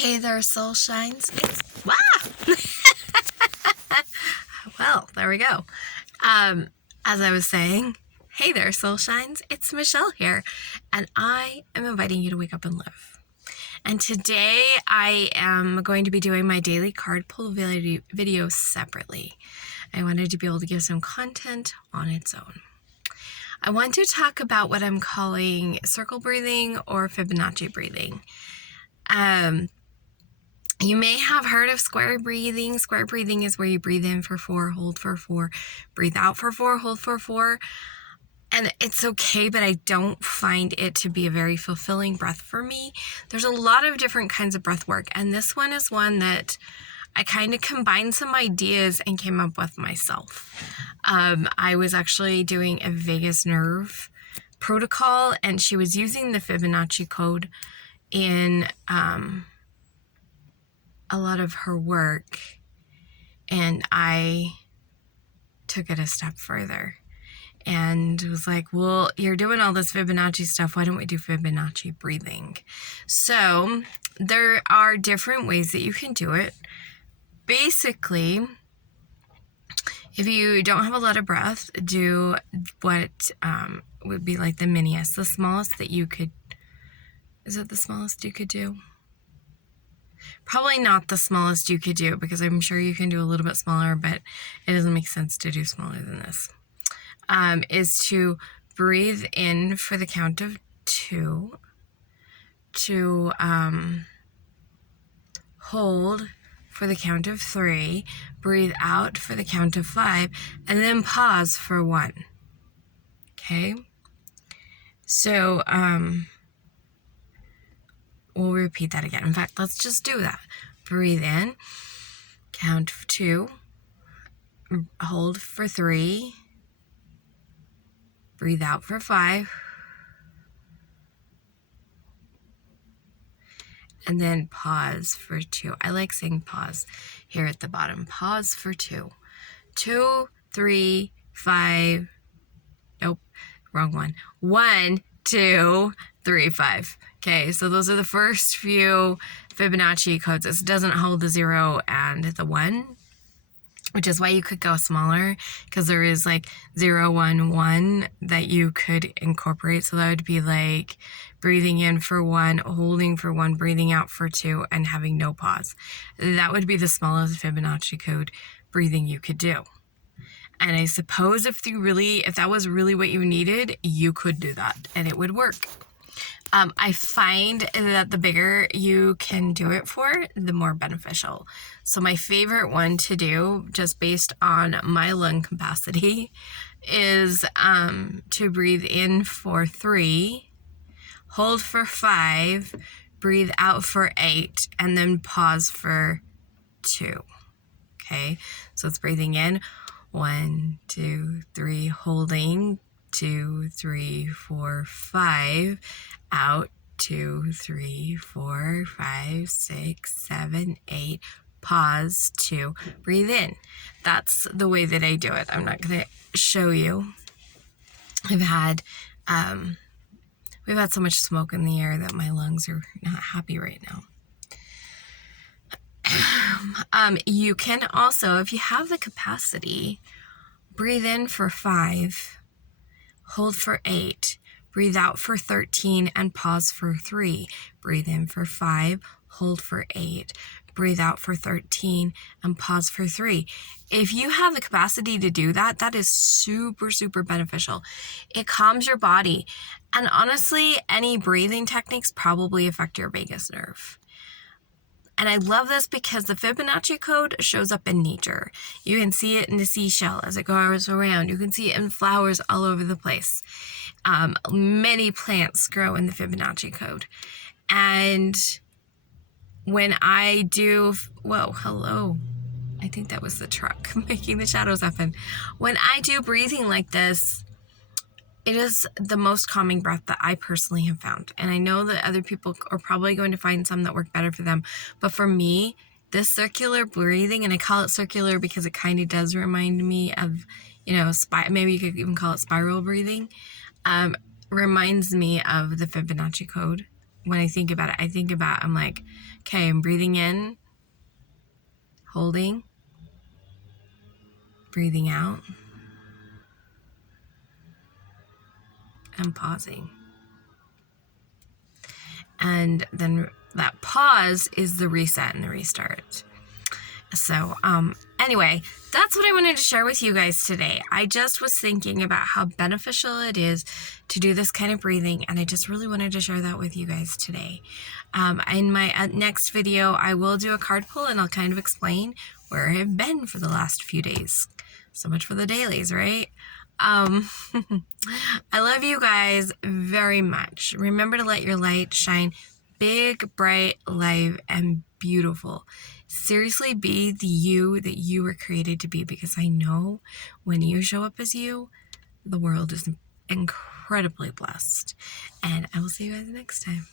Hey there, soul shines. Well, there we go. As I was saying, hey there, soul shines. It's Michelle here, and I am inviting you to wake up and live. And today I am going to be doing my daily card pull video separately. I wanted to be able to give some content on its own. I want to talk about what I'm calling circle breathing or Fibonacci breathing. You may have heard of square breathing. Square breathing is where you breathe in for 4, hold for 4, breathe out for 4, hold for 4. And it's okay, but I don't find it to be a very fulfilling breath for me. There's a lot of different kinds of breath work, and this one is one that I kind of combined some ideas and came up with myself. I was actually doing a vagus nerve protocol, and she was using the Fibonacci code in a lot of her work, and I took it a step further and was like, well, you're doing all this Fibonacci stuff, why don't we do Fibonacci breathing? So there are different ways that you can do it. Basically, if you don't have a lot of breath, do what would be like the miniest, the smallest that you could. Is it the smallest you could do? Probably not the smallest you could do, because I'm sure you can do a little bit smaller, but it doesn't make sense to do smaller than this. Is to breathe in for the count of 2, to hold for the count of 3, breathe out for the count of 5, and then pause for 1. Okay? So, we'll repeat that again. In fact, let's just do that. Breathe in, count 2, hold for 3, breathe out for 5, and then pause for 2. I like saying pause here at the bottom. Pause for 2. 2, 3, 5. Nope, wrong one. 1, 2, 3, 5. Okay, so those are the first few Fibonacci codes. This doesn't hold the 0 and the 1, which is why you could go smaller, because there is like 0, 1, 1 that you could incorporate. So that would be like breathing in for 1, holding for 1, breathing out for 2, and having no pause. That would be the smallest Fibonacci code breathing you could do. And I suppose if that was really what you needed, you could do that and it would work. I find that the bigger you can do it for, the more beneficial. So my favorite one to do, just based on my lung capacity, is to breathe in for 3, hold for 5, breathe out for 8, and then pause for 2. Okay, so it's breathing in 1, 2, 3, holding 2, 3, 4, 5, out 2, 3, 4, 5, 6, 7, 8, pause 2, breathe in. That's the way that I do it. I'm not going to show you. We've had so much smoke in the air that my lungs are not happy right now. You can also, if you have the capacity, breathe in for 5, hold for 8, breathe out for 13, and pause for 3. Breathe in for 5, hold for 8, breathe out for 13, and pause for 3. If you have the capacity to do that, that is super, super beneficial. It calms your body. And honestly, any breathing techniques probably affect your vagus nerve. And I love this because the Fibonacci code shows up in nature. You can see it in the seashell as it goes around. You can see it in flowers all over the place. Many plants grow in the Fibonacci code. And when I do, whoa, hello. I think that was the truck making the shadows happen. When I do breathing like this, it is the most calming breath that I personally have found. And I know that other people are probably going to find some that work better for them. But for me, this circular breathing, and I call it circular because it kind of does remind me of, maybe you could even call it spiral breathing, reminds me of the Fibonacci code. when I think about it, I'm like, okay, I'm breathing in, holding, breathing out, and pausing. And then that pause is the reset and the restart. So, anyway, that's what I wanted to share with you guys today. I just was thinking about how beneficial it is to do this kind of breathing, and I just really wanted to share that with you guys today. In my next video, I will do a card pull, and I'll kind of explain where I've been for the last few days. So much for the dailies, right? I love you guys very much. Remember to let your light shine big, bright, live, and beautiful. Seriously, be the you that you were created to be, because I know when you show up as you, the world is incredibly blessed. And I will see you guys next time.